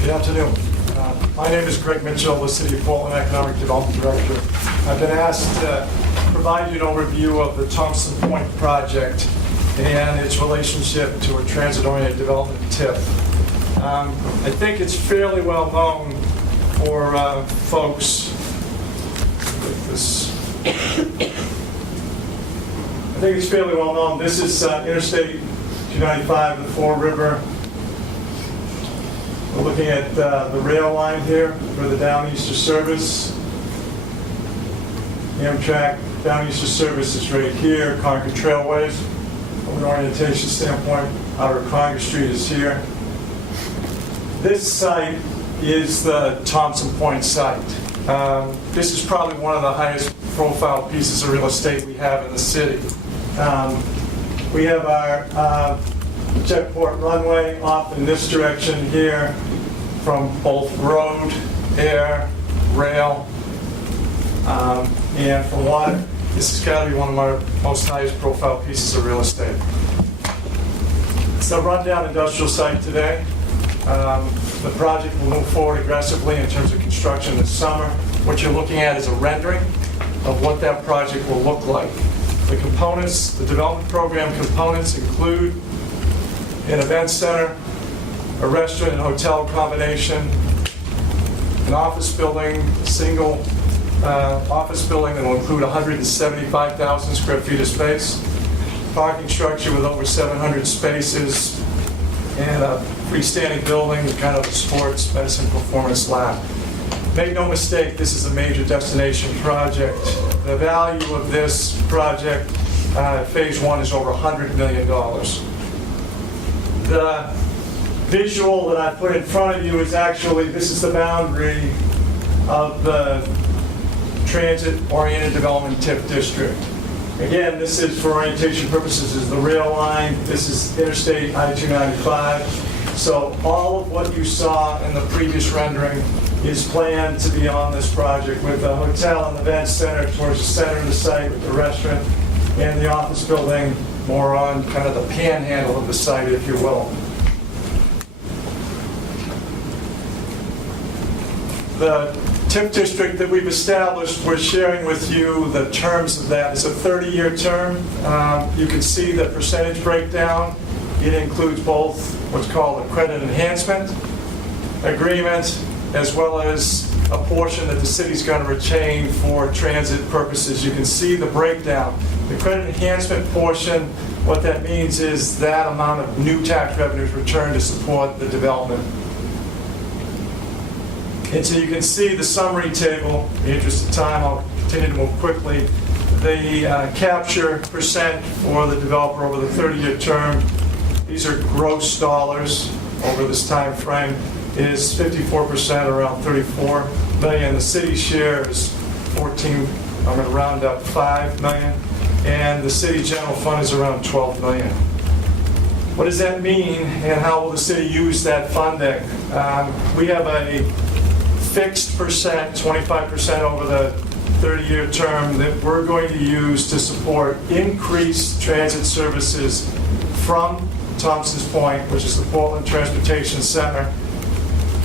Good afternoon. My name is Greg Mitchell, the City of Portland Economic Development Director. I've been asked to provide you an overview of the Thompson Point project and its relationship to a transit-oriented development TIF. I think it's fairly well known for folks with this. I think it's fairly well known. This is Interstate 295, the Fall River. We're looking at the rail line here for the Downeaster service. Amtrak Downeaster service is right here. Concord Trailways, from an orientation standpoint, Outer Congress Street is here. This site is the Thompson Point site. This is probably one of the highest profile pieces of real estate we have in the city. We have our jetport runway off in this direction here from both road, air, rail, and from water. This has got to be one of our most highest profile pieces of real estate. It's a rundown industrial site today. The project will move forward aggressively in terms of construction this summer. What you're looking at is a rendering of what that project will look like. The components, the development program components include an event center, a restaurant and hotel combination, an office building, single office building that will include 175,000 square feet of space, parking structure with over 700 spaces, and a freestanding building, kind of a sports medicine performance lab. Make no mistake, this is a major destination project. The value of this project, phase one, is over $100 million. The visual that I put in front of you is actually, this is the boundary of the transit-oriented development TIF district. Again, this is, for orientation purposes, is the rail line. This is Interstate I-295. So all of what you saw in the previous rendering is planned to be on this project, with the hotel and event center towards the center of the site, with the restaurant and the office building more on kind of the panhandle of the site, if you will. The TIF district that we've established, we're sharing with you the terms of that. It's a 30-year term. You can see the percentage breakdown. It includes both what's called a credit enhancement agreement, as well as a portion that the city's going to retain for transit purposes. You can see the breakdown. The credit enhancement portion, what that means is that amount of new tax revenues returned to support the development. And so you can see the summary table. In the interest of time, I'll continue to move quickly. The capture percent for the developer over the 30-year term, these are gross dollars over this time frame, is 54%, around 34 million. The city share is 14, I'm going to round up, 5 million. And the city general fund is around 12 million. What does that mean, and how will the city use that funding? We have a fixed percent, 25% over the 30-year term, that we're going to use to support increased transit services from Thompson's Point, which is the Portland Transportation Center,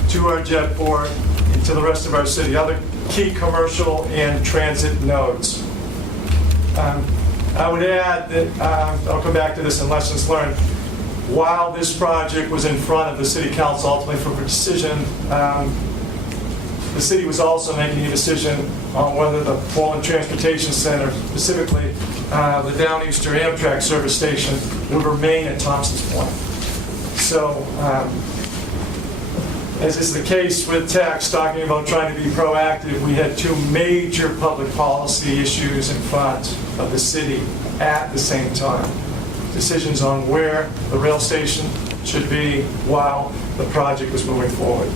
to our jetport and to the rest of our city, other key commercial and transit nodes. I would add that, I'll come back to this in lessons learned, while this project was in front of the City Council ultimately for decision, the city was also making a decision on whether the Portland Transportation Center, specifically the Downeaster Amtrak service station, would remain at Thompson's Point. So, as is the case with tax, talking about trying to be proactive, we had two major public policy issues in front of the city at the same time. Decisions on where the rail station should be while the project was moving forward.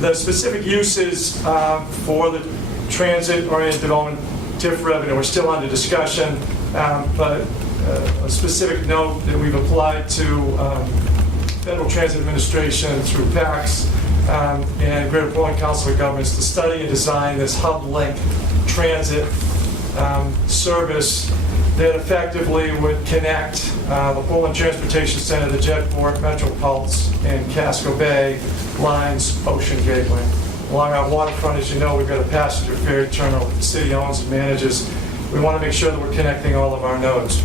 The specific uses for the transit-oriented development TIF revenue are still under discussion, but a specific note that we've applied to Federal Transit Administration through PACS and Greater Portland Council of Governments to study and design this hub link transit service that effectively would connect the Portland Transportation Center, the Jetport, Metro Pulse, and Casco Bay lines Ocean Gateway. Along our waterfront, as you know, we've got a passenger ferry terminal that the city owns and manages. We want to make sure that we're connecting all of our nodes.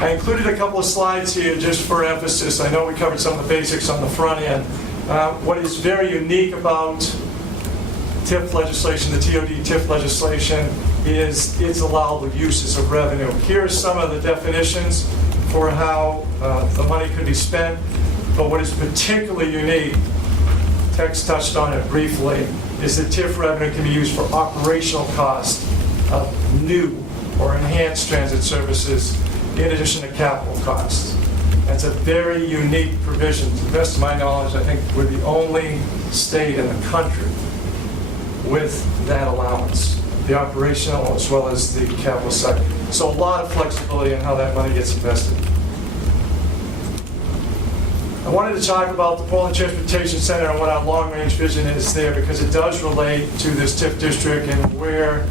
I included a couple of slides here just for emphasis. I know we covered some of the basics on the front end. What is very unique about TIF legislation, the TOD TIF legislation, is its allowable uses of revenue. Here are some of the definitions for how the money could be spent, but what is particularly unique, Tex touched on it briefly, is that TIF revenue can be used for operational costs of new or enhanced transit services in addition to capital costs. That's a very unique provision. To the best of my knowledge, I think we're the only state in the country with that allowance, the operational as well as the capital side. So a lot of flexibility in how that money gets invested. I wanted to talk about the Portland Transportation Center and what our long-range vision is there, because it does relate to this TIF district and where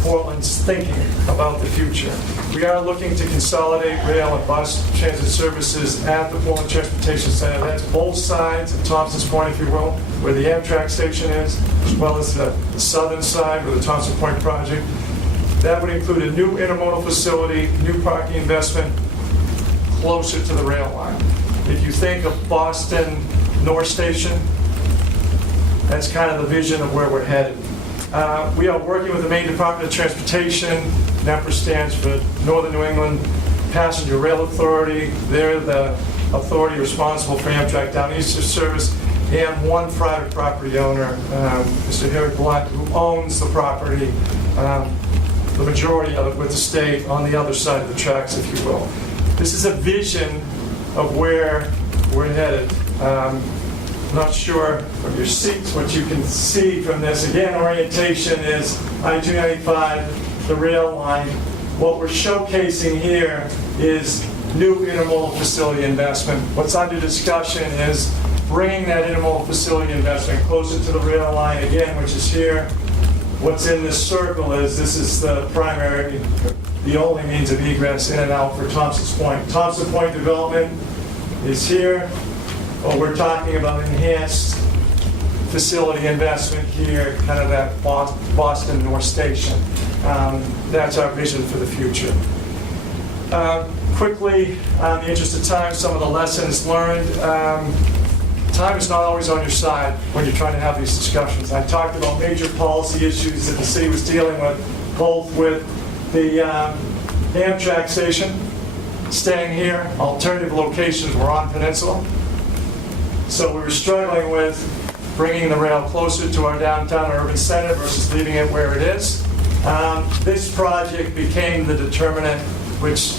Portland's thinking about the future. We are looking to consolidate rail and bus transit services at the Portland Transportation Center. That's both sides of Thompson's Point, if you will, where the Amtrak station is, as well as the southern side with the Thompson Point project. That would include a new intermodal facility, new parking investment closer to the rail line. If you think of Boston North Station, that's kind of the vision of where we're headed. We are working with the Maine Department of Transportation. NEPR stands for Northern New England Passenger Rail Authority. They're the authority responsible for Amtrak Downeaster service, and one private property owner, Mr. Harry Blunt, who owns the property, the majority of it with the state on the other side of the tracks, if you will. This is a vision of where we're headed. Not sure from your seats what you can see from this. Again, orientation is I-295, the rail line. What we're showcasing here is new intermodal facility investment. What's under discussion is bringing that intermodal facility investment closer to the rail line again, which is here. What's in this circle is this is the primary, the only means of egress in and out for Thompson's Point. Thompson Point development is here. Well, we're talking about enhanced facility investment here, kind of that Boston North Station. That's our vision for the future. Quickly, in the interest of time, some of the lessons learned. Time is not always on your side when you're trying to have these discussions. I talked about major policy issues that the city was dealing with, both with the Amtrak station staying here, alternative locations were on Peninsula. So we were struggling with bringing the rail closer to our downtown urban center versus leaving it where it is. This project became the determinant which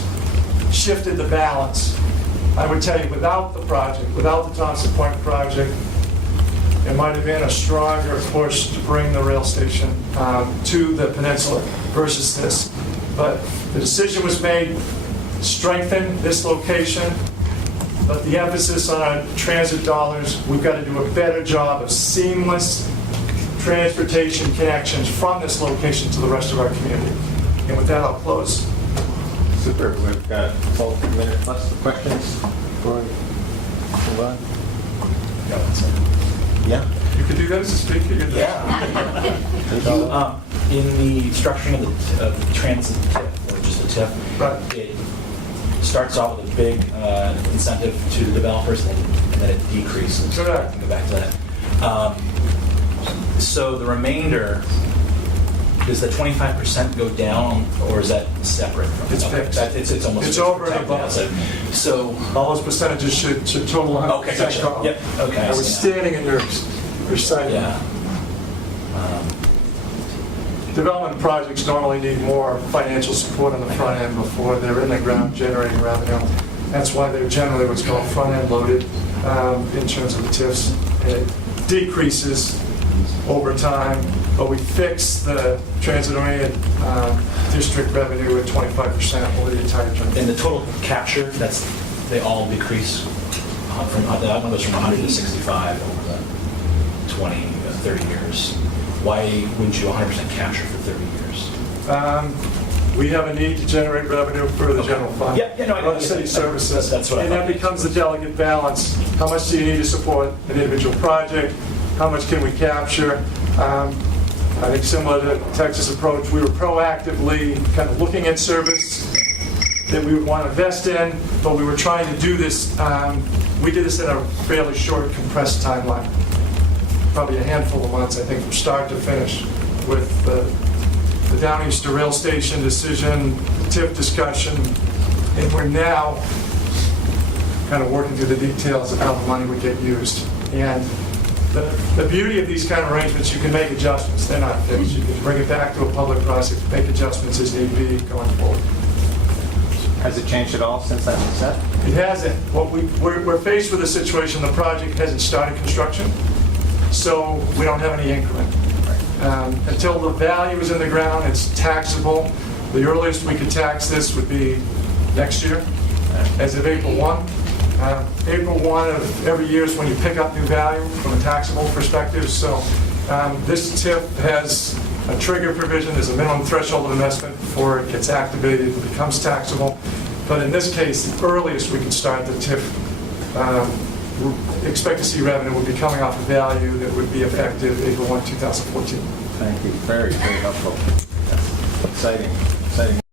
shifted the balance. I would tell you, without the project, without the Thompson Point project, it might have been a stronger push to bring the rail station to the peninsula versus this. But the decision was made, strengthen this location, but the emphasis on our transit dollars, we've got to do a better job of seamless transportation connections from this location to the rest of our community. And with that, I'll close. Super. We've got 12 minutes plus for questions before we move on. Yeah. You could do that as a speaker. Yeah. In the structuring of the transit TIF, or just the TIF, Right. it starts off with a big incentive to the developers, and then it decreases. Correct. I can go back to that. So the remainder, does the 25% go down, or is that separate from It's fixed. It's almost It's over and protected above. asset. So All those percentages should total 100%. okay, gotcha. Yep. Okay. I was standing in your side. Yeah. Development projects normally need more financial support on the front end before they're in the ground generating revenue. That's why they're generally what's called front-end loaded in terms of the TIFs. It decreases over time, but we fix the transit-oriented district revenue at 25% over the entire term. And the total capture, they all decrease from, that one goes from 100 to 65 over the 20, 30 years. why wouldn't you 100% capture for 30 years? We have a need to generate revenue for the general fund. Yeah, no, I Other city services. That's what I And thought. that becomes the delicate balance. How much do you need to support an individual project? How much can we capture? I think similar to Texas approach, we were proactively kind of looking at service that we would want to invest in, but we were trying to do this, we did this in a fairly short, compressed timeline. Probably a handful of months, I think, from start to finish, with the Downeaster Rail Station decision, the TIF discussion, and we're now kind of working through the details of how the money would get used. And the beauty of these kind of arrangements, you can make adjustments. They're not fixed. You can bring it back to a public process, make adjustments as need be going forward. Has it changed at all since that was set? It hasn't. We're faced with a situation, the project hasn't started construction, so we don't have any increment. Until the value is in the ground, it's taxable. The earliest we could tax this would be next year, as of April 1. April 1 of every year is when you pick up new value from a taxable perspective. So this TIF has a trigger provision. There's a minimum threshold of investment before it gets activated and becomes taxable. But in this case, the earliest we can start the TIF, expect to see revenue would be coming off a value that would be effective April 1, 2014. Thank you. Very, very helpful. Exciting, exciting.